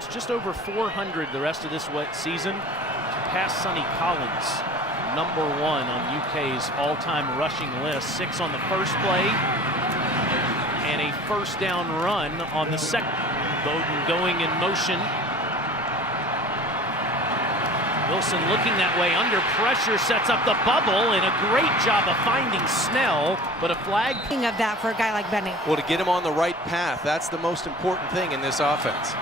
yards, just over 400 the rest of this wet season, to pass Sonny Collins, #1 on UK's all-time rushing list. 6 on the first play, and a first down run on the second. Bowden going in motion. Wilson looking that way, under pressure, sets up the bubble, and a great job of finding Snell, but a flag. Of that for a guy like Benny. Well, to get him on the right path, that's the most important thing in this offense.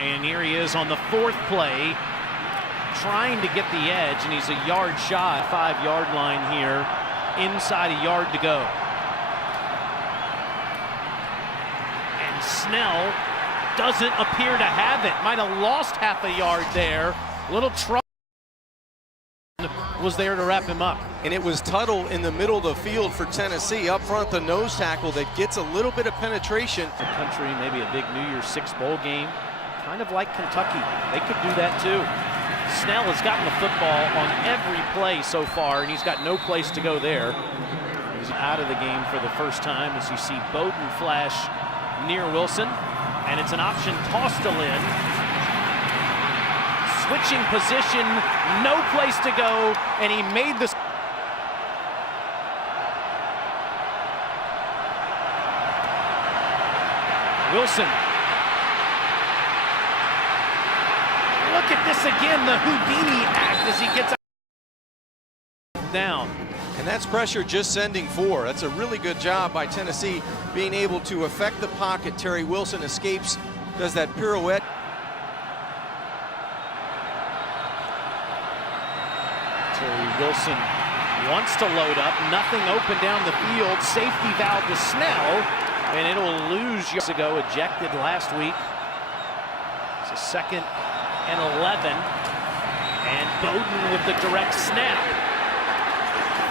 And here he is on the 4th play, trying to get the edge, and he's a yard shy, 5-yard line here, inside a yard to go. And Snell doesn't appear to have it. Might have lost half a yard there. Little trouble was there to wrap him up. And it was Tuttle in the middle of the field for Tennessee. Up front, the nose tackle that gets a little bit of penetration. The country, maybe a big New Year's Six bowl game, kind of like Kentucky. They could do that too. Snell has gotten the football on every play so far, and he's got no place to go there. He's out of the game for the first time as you see Bowden flash near Wilson, and it's an option toss to Lynn. Switching position, no place to go, and he made this. Wilson. Look at this again, the Houdini act as he gets down. And that's pressure just sending 4. That's a really good job by Tennessee being able to affect the pocket. Terry Wilson escapes, does that pirouette. Terry Wilson wants to load up, nothing open down the field, safety valve to Snell, and it'll lose years ago, ejected last week. It's a 2nd and 11, and Bowden with the direct snap.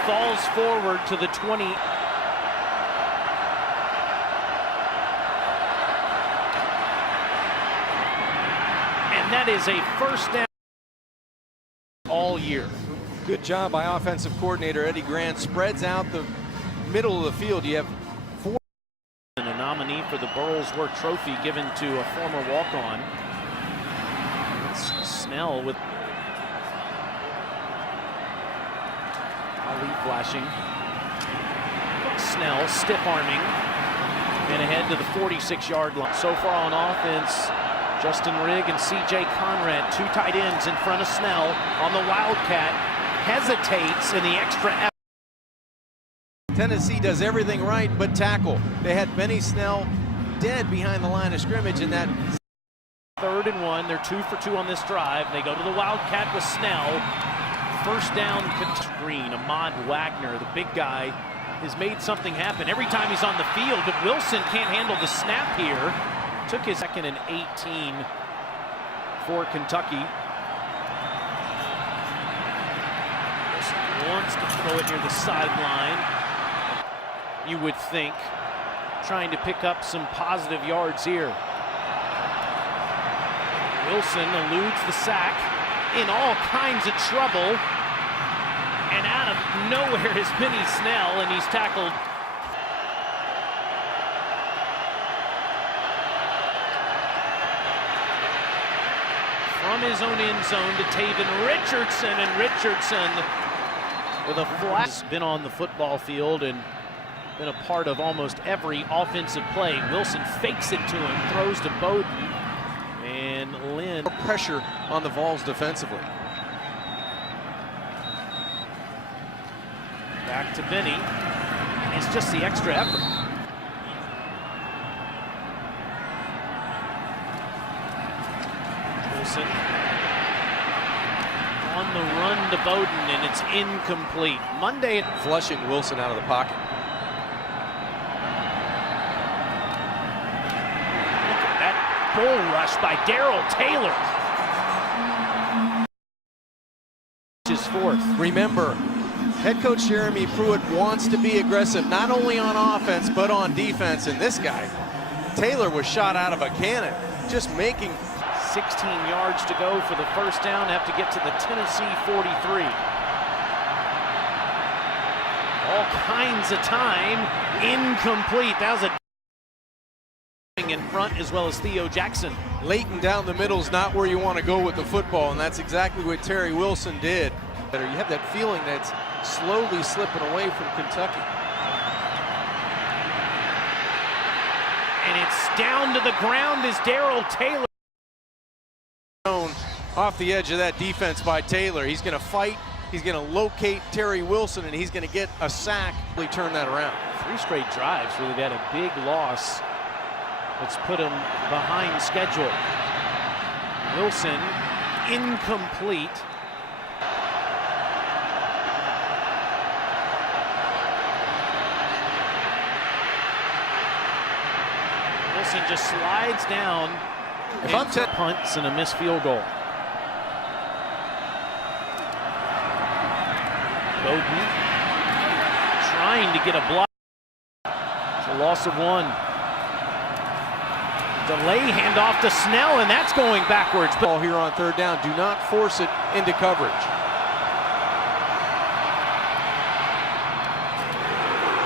Falls forward to the 20. And that is a first down all year. Good job by offensive coordinator Eddie Grant. Spreads out the middle of the field. You have 4. And a nominee for the Burlsworth Trophy given to a former walk-on. It's Snell with Ali flashing. Snell stiff arming and ahead to the 46-yard line. So far on offense, Justin Rigg and C.J. Conrad, 2 tight ends in front of Snell on the Wildcat. Hesitates in the extra effort. Tennessee does everything right but tackle. They had Benny Snell dead behind the line of scrimmage in that. 3rd and 1. They're 2 for 2 on this drive. They go to the Wildcat with Snell. First down, Green. Ahmad Wagner, the big guy, has made something happen every time he's on the field, but Wilson can't handle the snap here. Took his 2nd and 18 for Kentucky. Wants to throw it near the sideline. You would think, trying to pick up some positive yards here. Wilson eludes the sack, in all kinds of trouble, and out of nowhere is Benny Snell, and he's tackled. From his own end zone to Taven Richardson, and Richardson with a flat. Has been on the football field and been a part of almost every offensive play. Wilson fakes it to him, throws to Bowden, and Lynn. Pressure on the Vols defensively. Back to Benny. It's just the extra effort. Wilson on the run to Bowden, and it's incomplete. Monday, flushing Wilson out of the pocket. Look at that bull rush by Darrell Taylor. His 4th. Remember, head coach Jeremy Pruitt wants to be aggressive, not only on offense, but on defense. And this guy, Taylor, was shot out of a cannon, just making. 16 yards to go for the first down. Have to get to the Tennessee 43. All kinds of time. Incomplete. That was a. And front, as well as Theo Jackson. Leighton down the middle is not where you want to go with the football, and that's exactly what Terry Wilson did. You have that feeling that's slowly slipping away from Kentucky. And it's down to the ground as Darrell Taylor. Off the edge of that defense by Taylor. He's going to fight. He's going to locate Terry Wilson, and he's going to get a sack. Really turn that around. 3 straight drives where they've had a big loss. Let's put him behind schedule. Wilson, incomplete. Wilson just slides down. Punts and a missed field goal. Bowden trying to get a block. It's a loss of 1. Delay handoff to Snell, and that's going backwards. Ball here on 3rd down. Do not force it into coverage.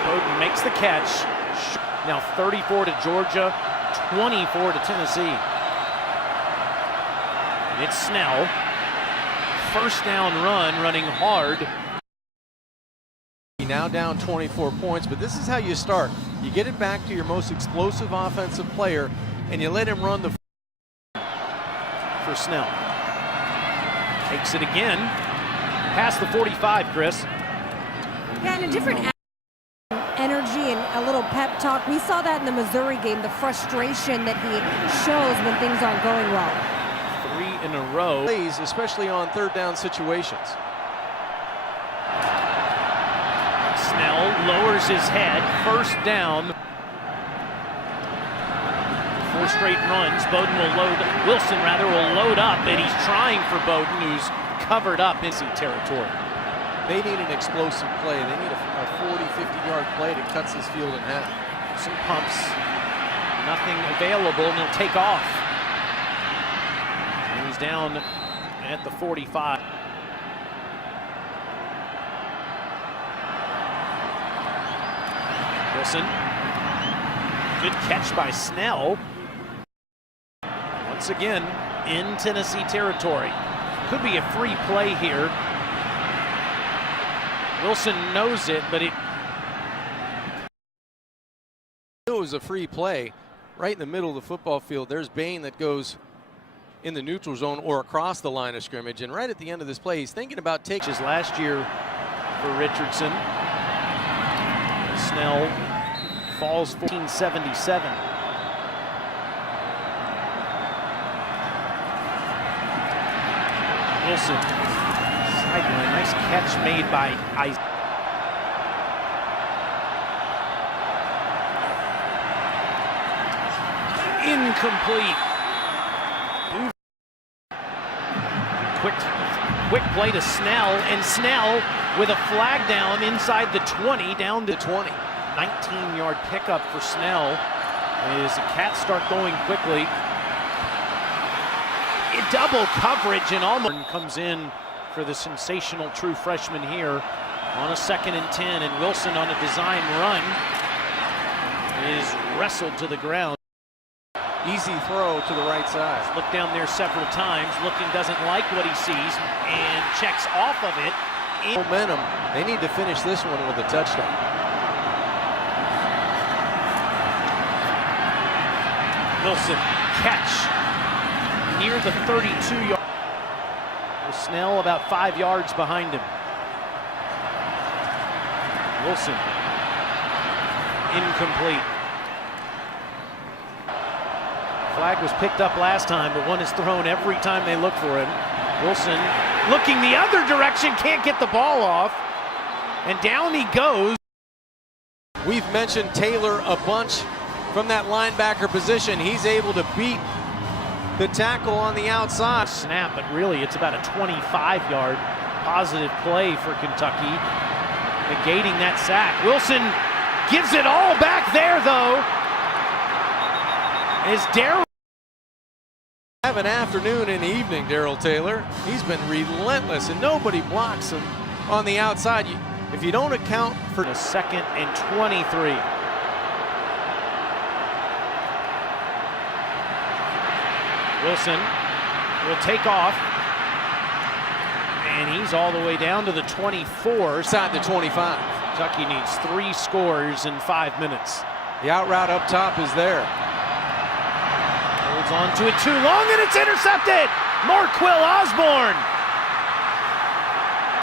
Bowden makes the catch. Now 34 to Georgia, 24 to Tennessee. And it's Snell. 1st down run, running hard. Now down 24 points, but this is how you start. You get it back to your most explosive offensive player, and you let him run the for Snell. Takes it again. Past the 45, Chris. Yeah, and a different energy and a little pep talk. We saw that in the Missouri game, the frustration that he shows when things aren't going well. 3 in a row. Plays, especially on 3rd down situations. Snell lowers his head. 1st down. 4 straight runs. Bowden will load. Wilson rather will load up, and he's trying for Bowden, who's covered up in territory. They need an explosive play. They need a 40, 50-yard play that cuts this field in half. Some pumps. Nothing available, and he'll take off. And he's down at the 45. Wilson. Good catch by Snell. Once again, in Tennessee territory. Could be a free play here. Wilson knows it, but it was a free play right in the middle of the football field. There's Bain that goes in the neutral zone or across the line of scrimmage, and right at the end of this play, he's thinking about taking his last year for Richardson. Snell falls 1477. Wilson, sideline, nice catch made by Isaac. Incomplete. Quick play to Snell, and Snell with a flag down inside the 20, down to 20. 19-yard pickup for Snell as the Cats start going quickly. Double coverage, and almost comes in for the sensational true freshman here on a 2nd and 10, and Wilson on a design run is wrestled to the ground. Easy throw to the right side. Looked down there several times, looking, doesn't like what he sees, and checks off of it. Momentum. They need to finish this one with a touchdown. Wilson, catch near the 32-yard. Snell about 5 yards behind him. Wilson, incomplete. Flag was picked up last time, but one is thrown every time they look for him. Wilson looking the other direction, can't get the ball off, and down he goes. We've mentioned Taylor a bunch from that linebacker position. He's able to beat the tackle on the outside. Snap, but really it's about a 25-yard positive play for Kentucky, negating that sack. Wilson gives it all back there, though, as Darrell. Have an afternoon and evening, Darrell Taylor. He's been relentless, and nobody blocks him on the outside. If you don't account for a 2nd and 23. Wilson will take off. And he's all the way down to the 24. Inside the 25. Kentucky needs 3 scores in 5 minutes. The out route up top is there. Holds on to it too long, and it's intercepted. Marquill Osborne